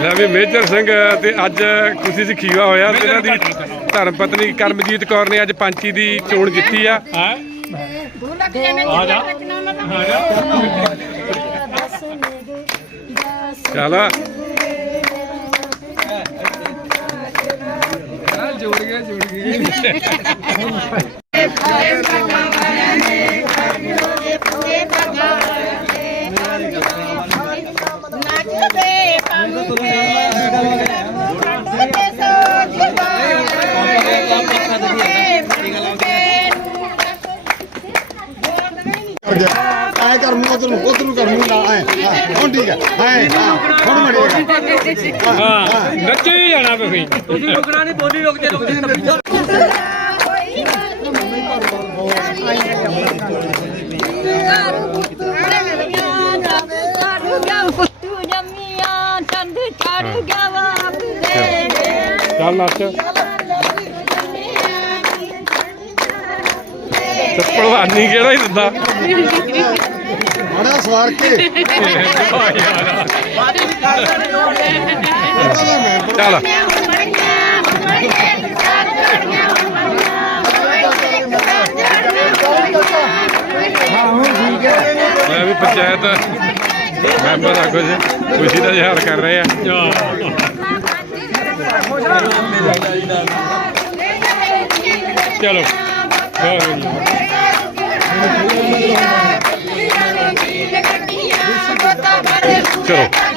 ਲੈ ਵੀ ਮੇਜਰ ਸਿੰਘ ਤੇ ਅੱਜ ਖੁਸ਼ੀ ਚ ਖੀਵਾ ਹੋਇਆ ਤੇ ਇਹਨਾਂ ਦੀ ਧਰਮ ਪਤਨੀ ਕਰਮਜੀਤ ਕੌਰ ਨੇ ਅੱਜ ਪੰਚੀ ਦੀ ਚੋਣ ਜਿੱਤੀ ਆ। ਹੈ ਆ ਜਾ ਆ ਜਾ ਐ ਕਰ ਮੂੰਹ ਉਧਰ ਨੂੰ ਉਧਰ ਨੂੰ ਕਰ ਮੂੰਹ ਨਾਲ ਐ ਹੁਣ ਠੀਕ ਹੈ ਐ ਹਾਂ ਹੁਣ ਮੜੇਗਾ ਹਾਂ ਨੱਚੇ ਹੀ ਜਾਣਾ ਪਈ ਤੁਸੀਂ ਰੁਕਣਾ ਨਹੀਂ ਬੋਲੀ ਰੁਕ ਜੇ ਰੁਕ ਜੇ ਚੱਲ ਨੱਚ ਤੇ ਭਲਵਾਨੀ ਕਿਹੜਾ ਹੀ ਦਿੰਦਾ ਮਾੜਾ ਸਵਾਰ ਕੇ ਚੱਲ ਲੈ ਵੀ ਪੰਚਾਇਤ ਮੈਂਬਰ ਆ ਕੁਝ ਖੁਸ਼ੀ ਦਾ ਇਜ਼ਹਾਰ ਕਰ ਰਹੇ ਆ। ਚਲੋ। ਚਲੋ।